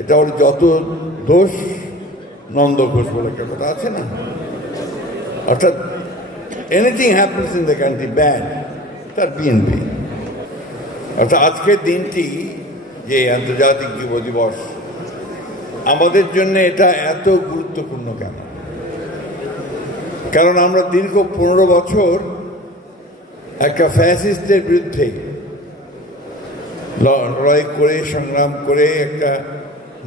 এটা ওর যত দোষ নন্দ ঘোষ বলে একটা কথা আছে না, অর্থাৎ anything happens in the country bad, তার বিএনপি। অর্থাৎ আজকের দিনটি যে আন্তর্জাতিক যুব দিবস, আমাদের জন্য এটা এত গুরুত্বপূর্ণ কেন? কারণ আমরা দীর্ঘ 15 বছর একটা ফ্যাসিস্টের বিরুদ্ধে লড়াই করে, সংগ্রাম করে একটা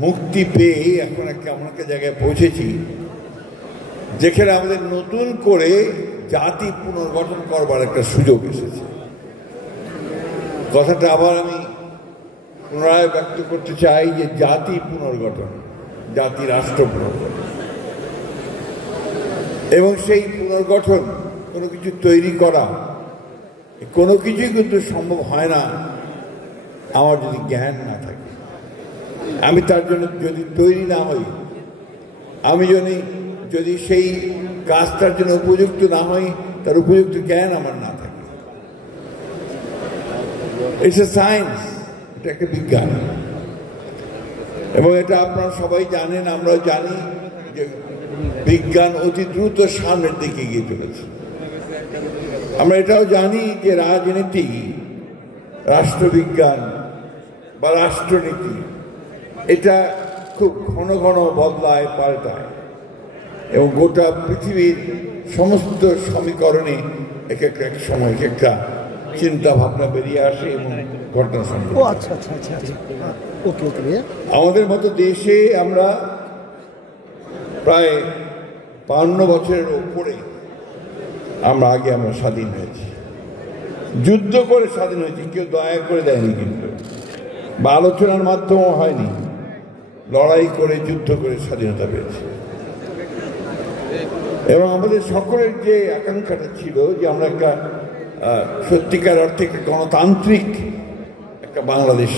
মুক্তি পেয়ে এখন এমন একটা জায়গায় পৌঁছেছি যেখানে আমাদের নতুন করে জাতি পুনর্গঠন করবার একটা সুযোগ এসেছে। কথাটা আবার আমি পুনরায় ব্যক্ত করতে চাই যে জাতি পুনর্গঠন, জাতি রাষ্ট্র পুনর্গঠন, এবং সেই পুনর্গঠন কোনো কিছু তৈরি করা, কোনো কিছুই কিন্তু সম্ভব হয় না আমার যদি জ্ঞান না থাকে। আমি তার জন্য যদি তৈরি না হই, আমি যদি সেই কাজটার জন্য উপযুক্ত না হই, তার উপযুক্ত জ্ঞান আমার না থাকে, ইটস এ সায়েন্স, এটা একটা বিজ্ঞান। এবং এটা আপনারা সবাই জানেন, আমরাও জানি যে বিজ্ঞান অতি দ্রুত সামনের দিকে এগিয়ে চলেছে। আমরা এটাও জানি যে রাজনীতি, রাষ্ট্রবিজ্ঞান বা রাষ্ট্রনীতি এটা খুব ঘন ঘন বদলায়, পাল্টায়, এবং গোটা পৃথিবীর সমস্ত সমীকরণে এক সময় একটা চিন্তা ভাবনা বেরিয়ে আসে এবং ঘটনা সম্পর্কে। আমাদের মতো দেশে আমরা প্রায় 52 বছরের ওপরে আমরা স্বাধীন হয়েছি, যুদ্ধ করে স্বাধীন হয়েছি, কেউ দয়া করে দেয়নি কিন্তু, বা আলোচনার মাধ্যমেও হয়নি, লড়াই করে যুদ্ধ করে স্বাধীনতা পেয়েছি। এবং আমাদের সকলের যে আকাঙ্ক্ষাটা ছিল যে আমরা একটা সত্যিকার অর্থে একটা গণতান্ত্রিক একটা বাংলাদেশ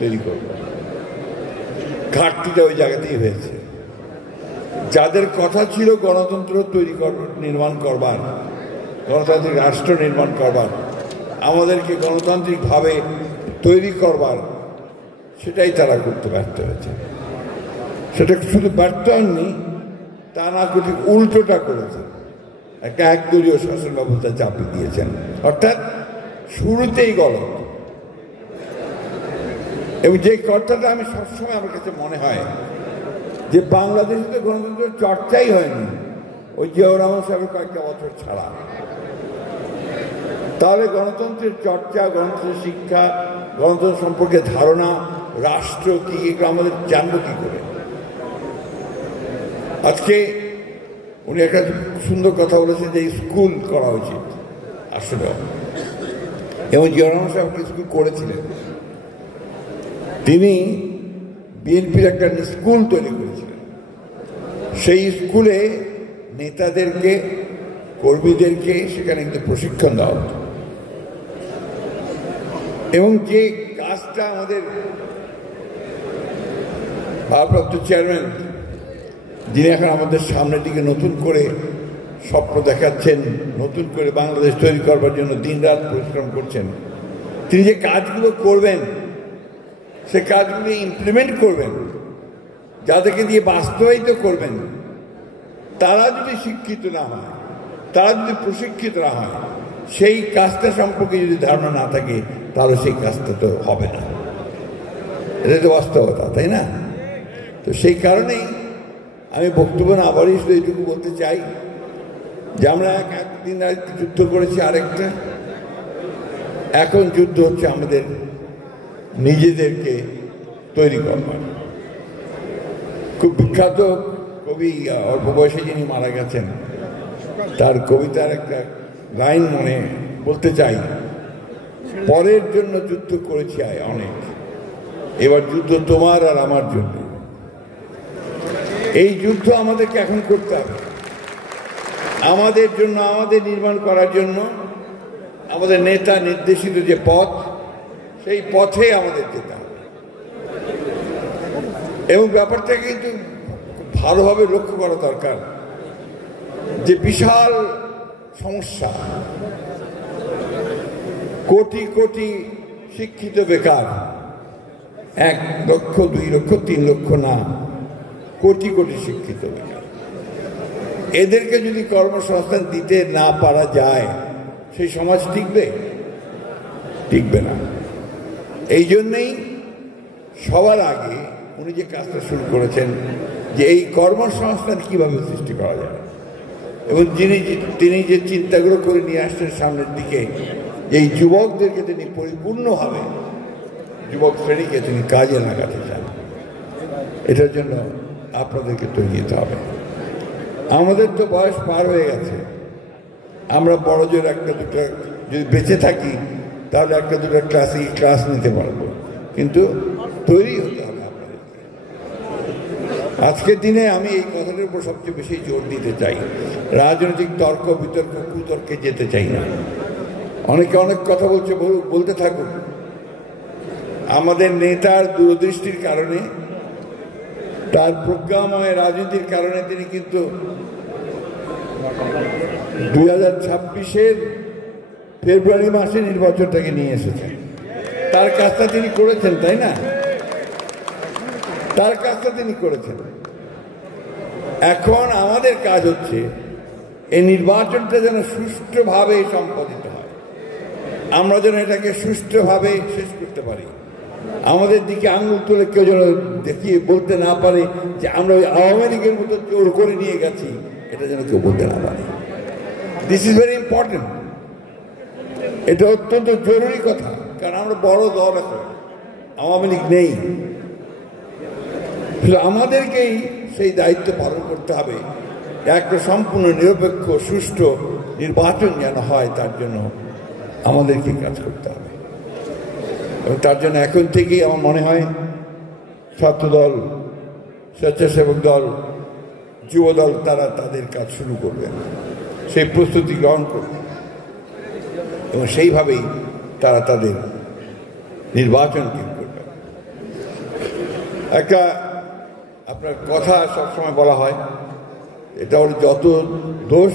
তৈরি করব, ঘাটতিটা ওই জায়গাতেই হয়েছে। যাদের কথা ছিল গণতন্ত্র নির্মাণ করবার, গণতান্ত্রিক রাষ্ট্র নির্মাণ করবার, আমাদেরকে গণতান্ত্রিকভাবে তৈরি করবার, সেটাই তারা করতে ব্যর্থ হয়েছে। সেটা শুধু ব্যর্থ হয়নি তা না, করে উল্টোটা করেছে, একটা একদলীয় শাসন ব্যবস্থা চাপিয়ে দিয়েছেন, অর্থাৎ শুরুতেই গলত। এবং যে কথাটা আমি সবসময় আমার কাছে মনে হয় যে বাংলাদেশে তো গণতন্ত্রের চর্চাই হয়নি ওই জিয়াউর রহমান সাহেবের কয়েকটা বছর ছাড়া। তাহলে গণতন্ত্রের চর্চা, গণতন্ত্রের শিক্ষা, গণতন্ত্র সম্পর্কে ধারণা, রাষ্ট্র কি, এগুলো আমাদের জানবো কি করে? আজকে উনি একটা সুন্দর কথা বলেছেন যে স্কুল করা উচিত আসলে, এবং জিয়াউর রহমান সাহেব স্কুল করেছিলেন। তিনি বিএনপির একটা স্কুল তৈরি করেছিলেন, সেই স্কুলে নেতাদেরকে, কর্মীদেরকে সেখানে কিন্তু প্রশিক্ষণ দেওয়া হতো। এবং যে কাজটা আমাদের ভারপ্রাপ্ত চেয়ারম্যান, যিনি এখন আমাদের সামনের দিকে নতুন করে স্বপ্ন দেখাচ্ছেন, নতুন করে বাংলাদেশ তৈরি করবার জন্য দিনরাত পরিশ্রম করছেন, তিনি যে কাজগুলো করবেন, সে কাজগুলো ইমপ্লিমেন্ট করবেন, যাদেরকে দিয়ে বাস্তবায়িত করবেন, তারা যদি শিক্ষিত না হয়, তারা যদি প্রশিক্ষিত না হয়, সেই কাজটা সম্পর্কে যদি ধারণা না থাকে, তাহলে সেই কাজটা তো হবে না। এটা তো বাস্তবতা, তাই না? তো সেই কারণেই আমি বক্তব্য না আবারই শুধু এইটুকু বলতে চাই যে আমরা একদিন যুদ্ধ করেছি, আরেকটা এখন যুদ্ধ হচ্ছে আমাদের নিজেদেরকে তৈরি করবার। খুব বিখ্যাত কবি, অল্প বয়সে যিনি মারা গেছেন, তার কবিতার একটা লাইন মনে বলতে চাই, পরের জন্য যুদ্ধ করেছি অনেক, এবার যুদ্ধ তোমার আর আমার জন্য। এই যুদ্ধ আমাদেরকে এখন করতে হবে, আমাদের জন্য, আমাদের নির্মাণ করার জন্য। আমাদের নেতা নির্দেশিত যে পথ, সেই পথে আমাদের যেতে হবে। এবং ব্যাপারটা কিন্তু ভালোভাবে লক্ষ্য করা দরকার যে বিশাল সমস্যা, কোটি কোটি শিক্ষিত বেকার, 1 লক্ষ, 2 লক্ষ, 3 লক্ষ না, কোটি কোটি শিক্ষিত বেকার। এদেরকে যদি কর্মসংস্থান দিতে না পারা যায়, সেই সমাজ টিকবে? টিকবে না। এই জন্যেই সবার আগে উনি যে কাজটা শুরু করেছেন যে এই কর্মসংস্থান কিভাবে সৃষ্টি করা যায়, এবং তিনি যে চিন্তাগুলো করে নিয়ে আসছেন সামনের দিকে, এই যুবকদেরকে তিনি পরিপূর্ণভাবে যুবক শ্রেণীকে তিনি কাজে লাগাতে চান। এটার জন্য আপনাদেরকে তৈরি হতে হবে। আমাদের তো বয়স পার হয়ে গেছে, আমরা বড় জোর 1-2টা যদি বেঁচে থাকি তাহলে 1-2টা ক্লাস নিতে পারবো, কিন্তু তৈরি হতে হবে আপনাদেরকে। আজকের দিনে আমি এই কথাটার উপর সবচেয়ে বেশি জোর দিতে চাই। রাজনৈতিক তর্ক বিতর্ক কুতর্কে যেতে চাই না। অনেকে অনেক কথা বলছে, বলতে থাকুক। আমাদের নেতার দূরদৃষ্টির কারণে, তার প্রজ্ঞাময় রাজনীতির কারণে তিনি কিন্তু 2026-এর ফেব্রুয়ারি মাসে নির্বাচনটাকে নিয়ে এসেছেন। তার কাজটা তিনি করেছেন, তাই না? তার কাজটা তিনি করেছেন। এখন আমাদের কাজ হচ্ছে এই নির্বাচনটা যেন সুষ্ঠুভাবে সম্পাদিত হয়, আমরা যেন এটাকে সুষ্ঠুভাবে শেষ করতে পারি। আমাদের দিকে আঙুল তুলে কেউ যেন দেখিয়ে বলতে না পারে যে আমরা ওই আওয়ামী লীগের মতো জোর করে নিয়ে গেছি, এটা যেন কেউ বলতে না পারে। This is very important. এটা অত্যন্ত জরুরি কথা, কারণ আমরা বড় দল, এখন আওয়ামী লীগ নেই। আমাদেরকেই সেই দায়িত্ব পালন করতে হবে। একটা সম্পূর্ণ নিরপেক্ষ সুষ্ঠু নির্বাচন যেন হয়, তার জন্য আমাদেরকে কাজ করতে হবে। এবং তার জন্য এখন থেকেই আমার মনে হয় ছাত্রদল, স্বেচ্ছাসেবক দল, যুবদল তারা তাদের কাজ শুরু করবেন, সেই প্রস্তুতি গ্রহণ করবে, এবং সেইভাবেই তারা তাদের নির্বাচনকে করবে। একটা আপনার কথা সবসময় বলা হয়, এটা ওর যত দোষ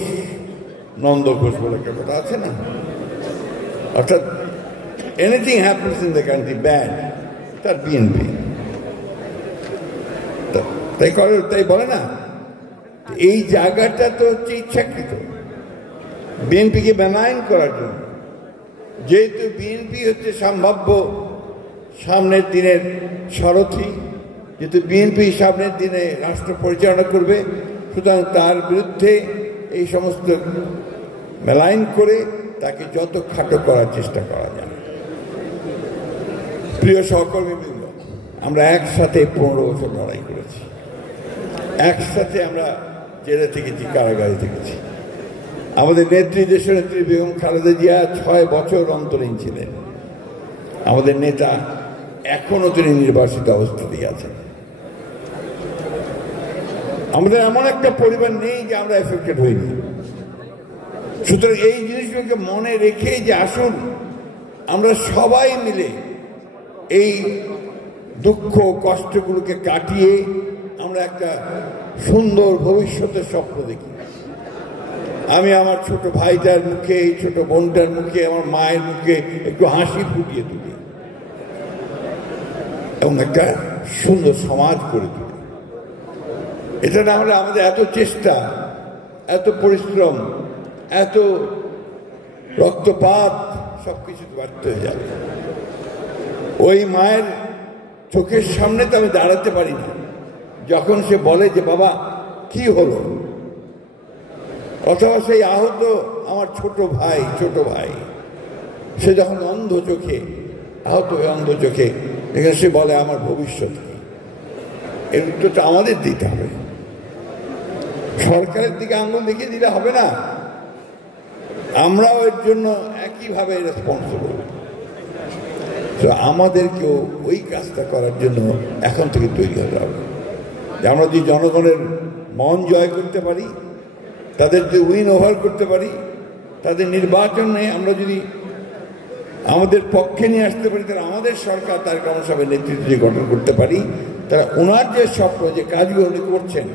নন্দ ঘোষ বলে একটা কথা আছে না, অর্থাৎ anything happens in the country bad, তার বিএনপি তাই বলে না। এই জায়গাটা তো হচ্ছে ইচ্ছাকৃত, বিএনপিকে বেনাইন করার জন্য। যেহেতু বিএনপি হচ্ছে সম্ভাব্য সামনের দিনের সারথি, যেহেতু বিএনপি সামনের দিনে রাষ্ট্র পরিচালনা করবে, সুতরাং তার বিরুদ্ধে এই সমস্ত মেলাইন করে তাকে যত খাটো করার চেষ্টা করা যায়। প্রিয় সহকর্মীবৃন্দ, আমরা একসাথে 15 বছর লড়াই করেছি, একসাথে আমরা জেলে থেকেছি, কারাগারে থেকেছি। আমাদের নেত্রী, দেশনেত্রী বেগম খালেদা জিয়া 6 বছর অন্তরীণ ছিলেন। আমাদের নেতা এখনো তিনি নির্বাসিত অবস্থাতেই আছেন। আমাদের এমন একটা পরিবার নেই যে আমরা এফেক্টেড হইনি। সুতরাং এই জিনিসগুলোকে মনে রেখে যে আসুন আমরা সবাই মিলে এই দুঃখ কষ্টগুলোকে কাটিয়ে আমরা একটা সুন্দর ভবিষ্যতের স্বপ্ন দেখি। আমি আমার ছোট ভাইটার মুখে, ছোট বোনটার মুখে, আমার মায়ের মুখে একটু হাসি ফুটিয়ে তুলি এবং একটা সুন্দর সমাজ করে তুলি। এটা না হলে আমাদের এত চেষ্টা, এত পরিশ্রম, এত রক্তপাত সবকিছু ব্যর্থ হয়ে যাবে। ওই মায়ের চোখের সামনে তো আমি দাঁড়াতে পারি না যখন সে বলে যে বাবা কি হলো, অথবা সেই আহত আমার ছোট ভাই সে যখন অন্ধ চোখে আহত হয়ে অন্ধ চোখে এখানে সে বলে আমার ভবিষ্যৎ কি, এর উত্তরটা আমাদের দিতে হবে। সরকারের দিকে আঙুল দেখিয়ে দিলে হবে না, আমরাও এর জন্য একইভাবে রেসপন্সিবল। তো আমাদেরকেও ওই কাজটা করার জন্য এখন থেকে তৈরি হতে হবে। আমরা যদি জনগণের মন জয় করতে পারি, তাদের যদি উইন ওভার করতে পারি, তাদের নির্বাচনে আমরা যদি আমাদের পক্ষে নিয়ে আসতে পারি, তাহলে আমাদের সরকার তার কর্মসভায় নেতৃত্ব যে গঠন করতে পারি, তারা ওনার যে স্বপ্ন, যে কাজগুলো উনি করছেন,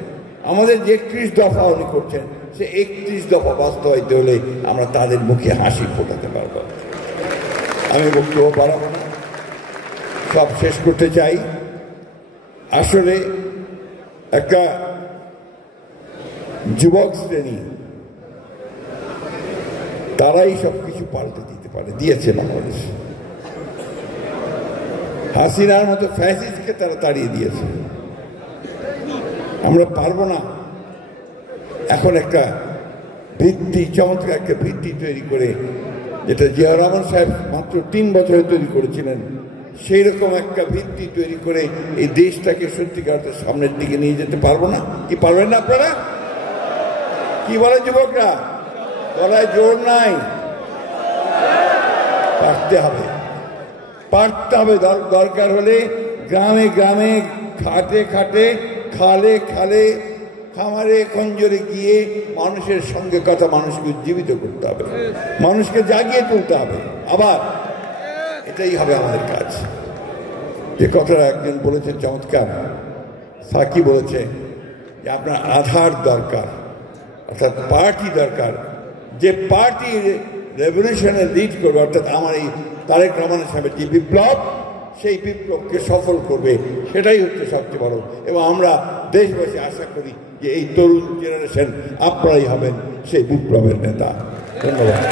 আমাদের যে 31 দফা উনি করছেন, সে 31 দফা বাস্তবায়িত হলে আমরা তাদের মুখে হাসি ফোটাতে পারব। আমি বক্তব্য বাড়াবো না, সব শেষ করতে চাই। আসলে একটা যুবক শ্রেণী তারাই সবকিছু পাল্টে দিতে পারে, দিয়েছে বাংলাদেশ। হাসিনার মতো ফ্যাসিস্টকে তারা তাড়িয়ে দিয়েছে। আমরা পারবো না এখন একটা ভিত্তি, চমৎকার একটা ভিত্তি তৈরি করে, যেটা জিয়াউর রহমান সাহেব মাত্র 3 বছরে তৈরি করেছিলেন, সেই রকম একটা ভিত্তি তৈরি করে এই দেশটাকে সত্যিকার সামনের দিকে নিয়ে যেতে পারবো না? কি পারবেন না আপনারা? কি বলে যুবকরা? গলায় জোর নাই, পারতে হবে, পারতে হবে। দরকার হলে গ্রামে গ্রামে, খাটে খাটে, খালে খালে, খামারে খঞ্জরে গিয়ে মানুষের সঙ্গে কথা, মানুষকে উজ্জীবিত করতে হবে, মানুষকে জাগিয়ে তুলতে হবে। আবার এটাই হবে আমাদের কাজ। যে কথাটা একজন বলেছেন চমৎকার, সাকি বলেছে যে আপনার আধার দরকার, অর্থাৎ পার্টি দরকার, যে পার্টি রেভলিউশনে লিড করবে, অর্থাৎ আমার এই তারেক রহমান সাহেবের যে বিপ্লব, সেই বিপ্লবকে সফল করবে, সেটাই হচ্ছে সবচেয়ে বড়। এবং আমরা দেশবাসী আশা করি যে এই তরুণ জেনারেশন আপনারাই হবেন সেই বিপ্লবের নেতা। ধন্যবাদ।